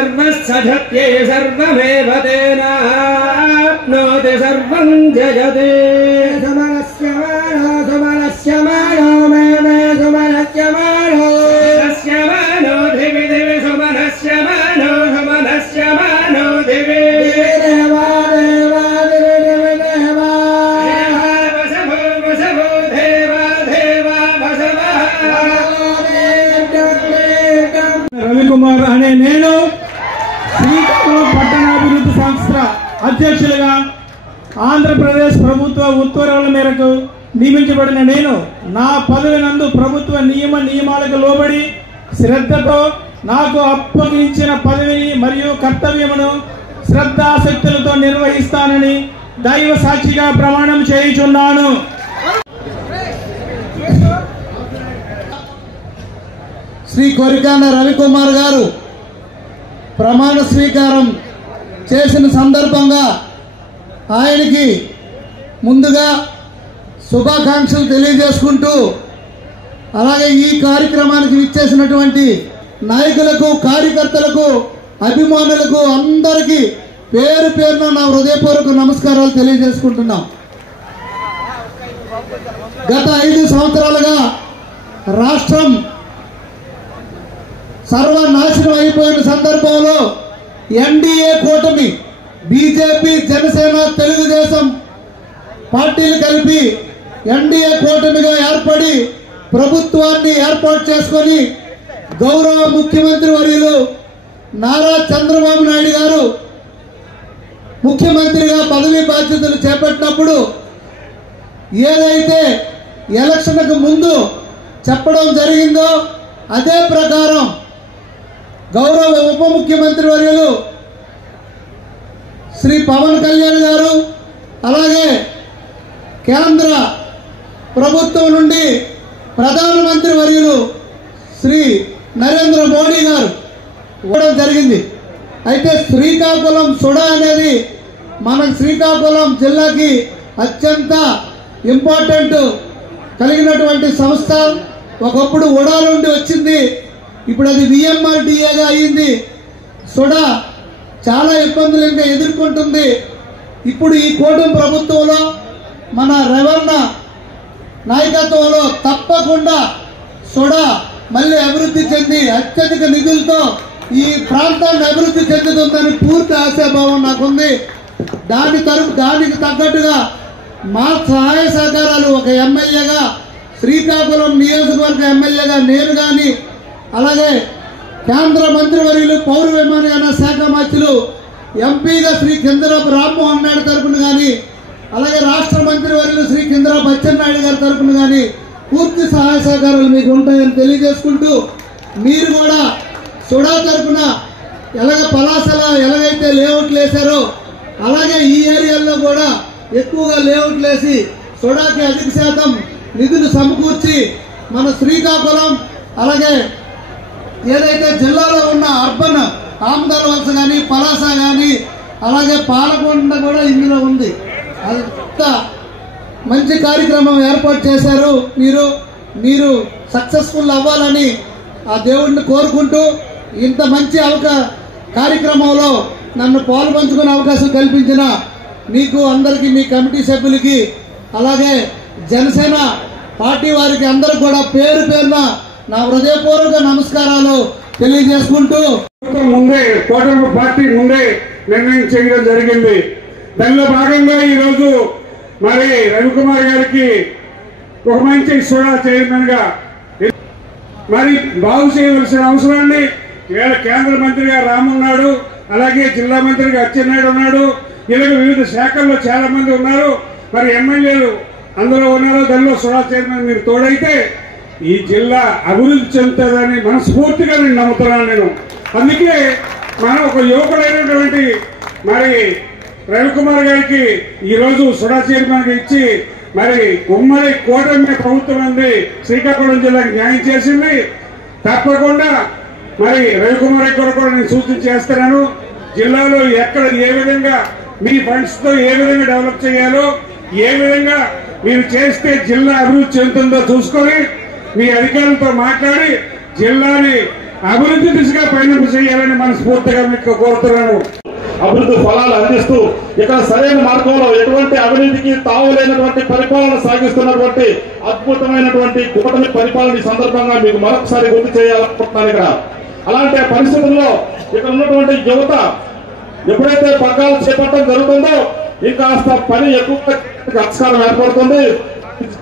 सर्वस्सधत्ये सर्वमेव तेनाप्नोति सर्वं जयते सुमनस्यमानो मे मे सुमनस्यमानो दिवि दिवि सुमनस्यमानो दिवि देवा देवा दिवि दिवि देवा वसवो वसवो देवा देवा वसवः రవికుమార్ అనే నేను శ్రీకాకుళం పట్టణాభివృద్ధి సంస్థ అధ్యక్షులుగా ఆంధ్రప్రదేశ్ ప్రభుత్వ ఉత్తర్వుల మేరకు నియమించబడిన నేను నా పదవి నందు ప్రభుత్వ నియమాలకు లోబడి శ్రద్ధతో నాకు అప్పగించిన పదవిని మరియు కర్తవ్యమును శ్రద్ధాశక్తులతో నిర్వహిస్తానని దైవ సాక్షిగా ప్రమాణం చేయుచున్నాను. శ్రీ కొరికాన రవికుమార్ గారు ప్రమాణ స్వీకారం చేసిన సందర్భంగా ఆయనకి ముందుగా శుభాకాంక్షలు తెలియజేసుకుంటూ అలాగే ఈ కార్యక్రమానికి విచ్చేసినటువంటి నాయకులకు కార్యకర్తలకు అభిమానులకు అందరికీ పేరు పేరున నా హృదయపూర్వక నమస్కారాలు తెలియజేసుకుంటున్నాం. గత 5 సంవత్సరాలుగా రాష్ట్రం సర్వనాశనం అయిపోయిన సందర్భంలో ఎన్డీఏ కూటమి బీజేపీ జనసేన తెలుగుదేశం పార్టీలు కలిపి ఎన్డీఏ కూటమిగా ఏర్పడి ప్రభుత్వాన్ని ఏర్పాటు చేసుకొని గౌరవ ముఖ్యమంత్రి వర్యులు నారా చంద్రబాబు నాయుడు గారు ముఖ్యమంత్రిగా పదవీ బాధ్యతలు చేపట్టినప్పుడు ఏదైతే ఎలక్షన్కు ముందు చెప్పడం జరిగిందో అదే ప్రకారం గౌరవ ఉప ముఖ్యమంత్రి వర్యులు శ్రీ పవన్ కళ్యాణ్ గారు అలాగే కేంద్ర ప్రభుత్వం నుండి ప్రధానమంత్రి వర్యులు శ్రీ నరేంద్ర మోడీ గారు ఇవ్వడం జరిగింది. అయితే శ్రీకాకుళం సుడా అనేది మన శ్రీకాకుళం జిల్లాకి అత్యంత ఇంపార్టెంట్ కలిగినటువంటి సంస్థ. ఒకప్పుడు ఉడా నుండి వచ్చింది, ఇప్పుడు అది విఎంఆర్డిఏగా అయ్యింది. సుడా చాలా ఇబ్బందులు ఇంకా ఎదుర్కొంటుంది. ఇప్పుడు ఈ కూటమి ప్రభుత్వంలో మన రవణ నాయకత్వంలో తప్పకుండా సుడా మళ్ళీ అభివృద్ధి చెంది అత్యధిక నిధులతో ఈ ప్రాంతాన్ని అభివృద్ధి చెందుతుందని పూర్తి ఆశాభావం నాకుంది. దానికి తగ్గట్టుగా మా సహాయ సహకారాలు ఒక ఎమ్మెల్యేగా శ్రీకాకుళం నియోజకవర్గ ఎమ్మెల్యేగా నేను కానీ అలాగే కేంద్ర మంత్రివర్యులు పౌర విమానయాన శాఖ మంత్రులు ఎంపీగా శ్రీ కిందరాపు రామ్మోహన్ నాయుడు తరపున కానీ అలాగే రాష్ట్ర మంత్రివర్యులు శ్రీ కిందరాపు అచ్చెన్నాయుడు గారి తరపున కానీ పూర్తి సహాయ సహకారాలు మీకు ఉంటాయని తెలియజేసుకుంటూ మీరు కూడా సుడా తరపున పలాసల ఎలాగైతే లేఅవుట్లు వేశారో అలాగే ఈ ఏరియాల్లో కూడా ఎక్కువగా లేఅవుట్లు వేసి సుడాకి అధిక శాతం నిధులు సమకూర్చి మన శ్రీకాకుళం అలాగే ఏదైతే జిల్లాలో ఉన్న అర్బన్ ఆమదాల వలస కానీ పలాస కానీ అలాగే పాలకొండ కూడా ఇందులో ఉంది. అంత మంచి కార్యక్రమం ఏర్పాటు చేశారు. మీరు సక్సెస్ఫుల్ అవ్వాలని ఆ దేవుడిని కోరుకుంటూ ఇంత మంచి కార్యక్రమంలో నన్ను పాల్పంచుకునే అవకాశం కల్పించిన మీకు అందరికీ మీ కమిటీ సభ్యులకి అలాగే జనసేన పార్టీ వారికి అందరూ కూడా పేరు పేరున నా హృదయపూర్వక నమస్కారాలు తెలియజేసుకుంటూ ముందే కూటమి పార్టీ ముందే నిర్ణయం చేయడం జరిగింది. దానిలో భాగంగా ఈరోజు మరి రవికుమార్ గారికి ఒక మంచి సుడా చైర్మన్ గా మరి బాగు చేయవలసిన అవసరాన్ని ఇవాళ కేంద్ర మంత్రిగా రామున్నాడు, అలాగే జిల్లా మంత్రిగా అచ్చెన్నాయుడు ఉన్నాడు, ఇలాగ వివిధ శాఖల్లో చాలా మంది ఉన్నారు, మరి ఎమ్మెల్యేలు అందరూ ఉన్నారు. దానిలో సుడా చైర్మన్ మీరు తోడైతే ఈ జిల్లా అభివృద్ధి చెందుతుందని మనస్ఫూర్తిగా నేను నమ్ముతున్నాను. అందుకే మనం ఒక యువకుడైనటువంటి మరి రవికుమార్ గారికి ఈరోజు సుడా చైర్మన్ గా ఇచ్చి మరి ఉమ్మడి కూటమి ప్రభుత్వం అంది శ్రీకాకుళం జిల్లాకి న్యాయం చేసింది. తప్పకుండా మరి రవికుమార్ గారు కూడా నేను సూచన చేస్తున్నాను. జిల్లాలో ఎక్కడ ఏ విధంగా మీ ఫండ్స్ తో ఏ విధంగా డెవలప్ చేయాలో, ఏ విధంగా మీరు చేస్తే జిల్లా అభివృద్ధి చెందుతుందో చూసుకొని మీ అధికారులతో మాట్లాడి జిల్లాని అభివృద్ధి దిశగా పయనింపు చేయాలని మనస్ఫూర్తిగా మీకు కోరుతున్నాను. అభివృద్ధి ఫలాలు అందిస్తూ ఇక్కడ సరైన మార్గంలో ఎటువంటి అవినీతికి తావులేనటువంటి పరిపాలన సాగిస్తున్నటువంటి అద్భుతమైనటువంటి కూటమి పరిపాలన ఈ సందర్భంగా మీకు మరొకసారి గుర్తు చేయాలనుకుంటున్నాను. ఇక్కడ అలాంటి పరిస్థితుల్లో ఇక్కడ ఉన్నటువంటి యువత ఎప్పుడైతే పగ్గాలు చేపట్టడం జరుగుతుందో ఇంకాస్త పని ఎక్కువ ఆస్కారం ఏర్పడుతుంది.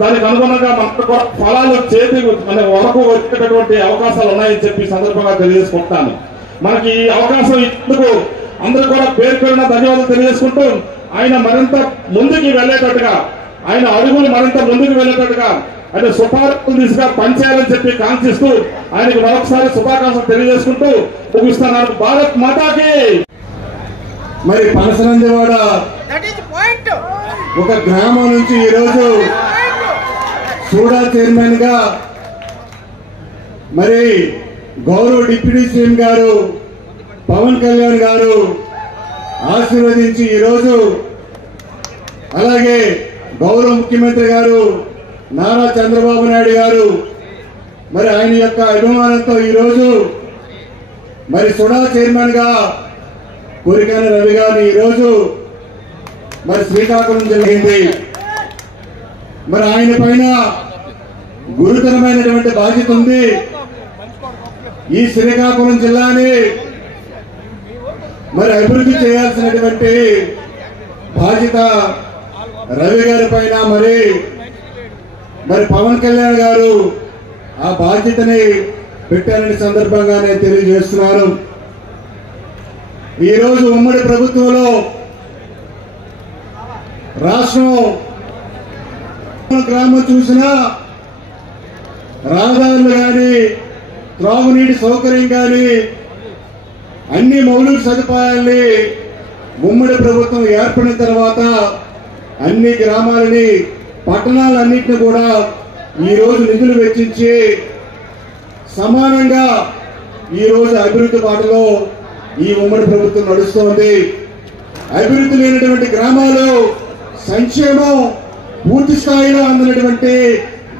దానికి అనుగుణంగా మనకు కూడా ఫలాలు చేతి మన వరకు వచ్చేటటువంటి అవకాశాలు ఉన్నాయని చెప్పి సందర్భంగా తెలియజేసుకుంటున్నాను. మనకి ఈ అవకాశం ఇచ్చేందుకు అందరూ కూడా పేరు పేరున ధన్యవాదాలు తెలియజేసుకుంటూ ఆయన మరింత ముందుకు వెళ్ళేటట్టుగా ఆయన అడుగులు మరింత ముందుకు వెళ్ళేటట్టుగా ఆయన సుపార్లు దిశగా పనిచేయాలని చెప్పి కాంక్షిస్తూ ఆయనకు మరొకసారి శుభాకాంక్షలు తెలియజేసుకుంటూ ముగిస్తున్నాను. భారత్ మాతాకి. మరి పనసనందివాడ ఒక గ్రామం నుంచి ఈరోజు సూడా చైర్మన్ గా మరి గౌరవ డిప్యూటీ సీఎం గారు పవన్ కళ్యాణ్ గారు ఆశీర్వదించి ఈరోజు అలాగే గౌరవ ముఖ్యమంత్రి గారు నారా చంద్రబాబు నాయుడు గారు మరి ఆయన యొక్క అభిమానంతో ఈరోజు మరి సుడా చైర్మన్ గా కోరికాన రవి గారిని ఈరోజు మరి శ్రీకాకుళం జరిగింది. మరి ఆయన పైన గురుతరమైనటువంటి బాధ్యత ఉంది. ఈ శ్రీకాకుళం జిల్లాని మరి అభివృద్ధి చేయాల్సినటువంటి బాధ్యత రవి గారి పైన మరి పవన్ కళ్యాణ్ గారు ఆ బాధ్యతని పెట్టారనే సందర్భంగా నేను తెలియజేస్తున్నాను. ఈరోజు ఉమ్మడి ప్రభుత్వంలో రాష్ట్రం గ్రామం చూసినా రహదారులు కానీ త్రాగునీటి సౌకర్యం కానీ అన్ని మౌలిక సదుపాయాల్ని ఉమ్మడి ప్రభుత్వం ఏర్పడిన తర్వాత అన్ని గ్రామాలని పట్టణాలన్నింటినీ కూడా ఈరోజు నిధులు వెచ్చించి సమానంగా ఈరోజు అభివృద్ధి బాటలో ఈ ఉమ్మడి ప్రభుత్వం నడుస్తోంది. అభివృద్ధి లేనటువంటి గ్రామాలు సంక్షేమం పూర్తి స్థాయిలో అందినటువంటి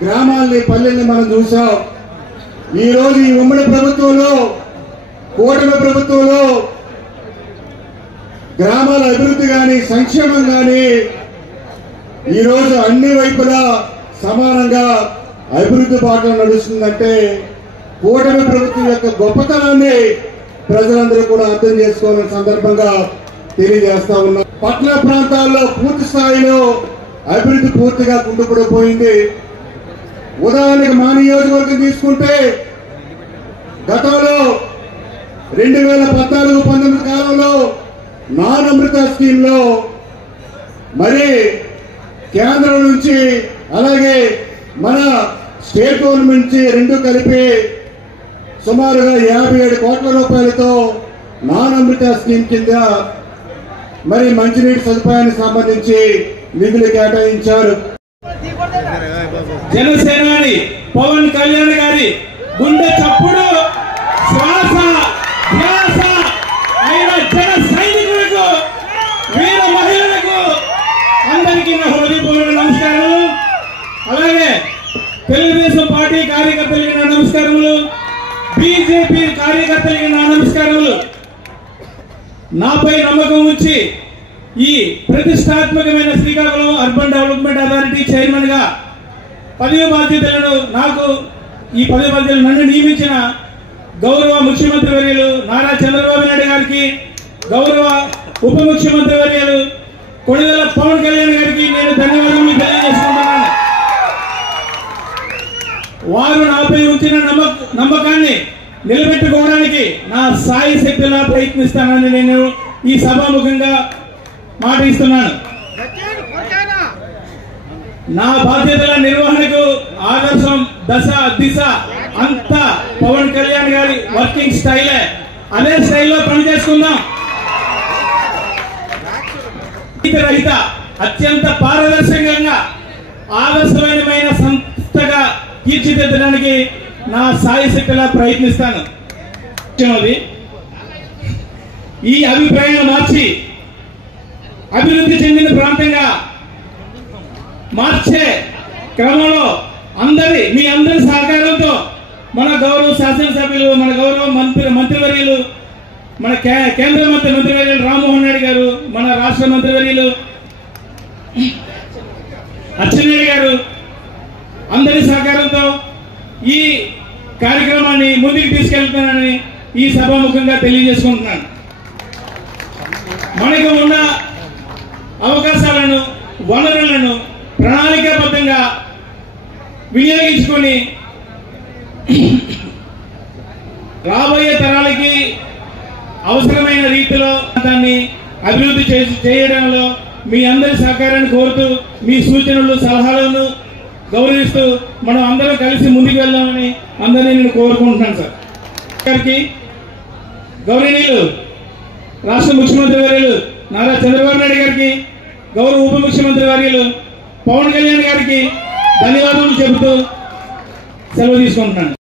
గ్రామాలని పల్లెల్ని మనం చూసాం. ఈరోజు ఈ ఉమ్మడి ప్రభుత్వంలో కూటమి ప్రభుత్వంలో గ్రామాల అభివృద్ధి కానీ సంక్షేమం కానీ ఈరోజు అన్ని వైపులా సమానంగా అభివృద్ధి బాటలో నడుస్తుందంటే కూటమి ప్రభుత్వం యొక్క గొప్పతనాన్ని ప్రజలందరూ కూడా అర్థం చేసుకోవాలని సందర్భంగా తెలియజేస్తా ఉన్నా. పట్టణ ప్రాంతాల్లో పూర్తి స్థాయిలో అభివృద్ధి పూర్తిగా కుంటుపడిపోయింది. ఉదాహరణకు మా నియోజకవర్గం తీసుకుంటే గతంలో 2014-19 కాలంలో నాన్ అమృత స్కీమ్ లో మరి కేంద్రం నుంచి అలాగే మన స్టేట్ గవర్నమెంట్ నుంచి రెండు కలిపి సుమారుగా 57 కోట్ల రూపాయలతో నాన్ అమృత స్కీమ్ కింద మరి మంచినీటి సదుపాయానికి సంబంధించి నిధులు కేటాయించారు. జనసేనాని పవన్ కళ్యాణ్ గారి గుండె చప్పుడు శ్వాస ధ్యాస అయిన జన సైనికులకు వీర మహిళలకు అందరికీ నా హృదయపూర్వక నమస్కారాలు. అలాగే తెలుగుదేశం పార్టీ కార్యకర్తలకి నా నమస్కారములు, బీజేపీ కార్యకర్తలకి నా నమస్కారములు. నాపై నమ్మకం ఉంచి ఈ ప్రతిష్టాత్మకమైన Srikakulam urban development authority chairman గా పదవి బాధ్యతలను ఈ పదవి బాధ్యతలు నన్ను నియమించిన గౌరవ ముఖ్యమంత్రి వర్యులు నారా చంద్రబాబు నాయుడు గారికి, గౌరవ ఉప ముఖ్యమంత్రి వర్యులు కొణిదెల పవన్ కళ్యాణ్ గారికి నేను ధన్యవాదాలు తెలియజేసుకుంటున్నాను. వారు నాపై ఉంచిన నమ్మకాన్ని నిలబెట్టుకోవడానికి నా సాయి శక్తిలా ప్రయత్నిస్తానని నేను ఈ సభాముఖంగా మాట ఇస్తున్నాను. నా బాధ్యతల నిర్వహణకు ఆదర్శం దశ దిశ అంతా పవన్ కళ్యాణ్ గారి వర్కింగ్ స్టైలే. అదే స్టైల్లో పనిచేసుకుందాం. రహిత అత్యంత పారదర్శకంగా ఆదర్శమైన సంస్థగా తీర్చిదిద్దడానికి నా సాయి శక్తిలా ప్రయత్నిస్తాను. ఈ అభిప్రాయాన్ని మార్చి అభివృద్ధి చెందిన ప్రాంతంగా మార్చే క్రమంలో మీ అందరి సహకారంతో మన గౌరవ శాసనసభ్యులు, మన గౌరవ మంత్రివర్యులు, మన కేంద్ర మంత్రివర్యులు రామ్మోహన్ రెడ్డి గారు, మన రాష్ట్ర మంత్రివర్యులు అచ్చెన్నాయుడు గారు అందరి సహకారంతో ఈ కార్యక్రమాన్ని ముందుకు తీసుకెళ్తానని ఈ సభాముఖంగా తెలియజేసుకుంటున్నాను. మనకు ఉన్న అవకాశాలను, వనరులను ప్రణాళికాబద్ధంగా వినియోగించుకొని రాబోయే తరాలకి అవసరమైన రీతిలో దాన్ని అభివృద్ధి చేయడంలో మీ అందరి సహకారాన్ని కోరుతూ, మీ సూచనలు సలహాలను గౌరవిస్తూ మనం అందరం కలిసి ముందుకు వెళ్దామని అందరినీ నేను కోరుకుంటున్నాను. సార్ గారికి, గౌరవనీయులు రాష్ట్ర ముఖ్యమంత్రి వర్యులు నారా చంద్రబాబు నాయుడు గారికి, గౌరవ ఉప ముఖ్యమంత్రి వర్యులు పవన్ కళ్యాణ్ గారికి ధన్యవాదాలు చెబుతూ సెలవు తీసుకుంటున్నాను.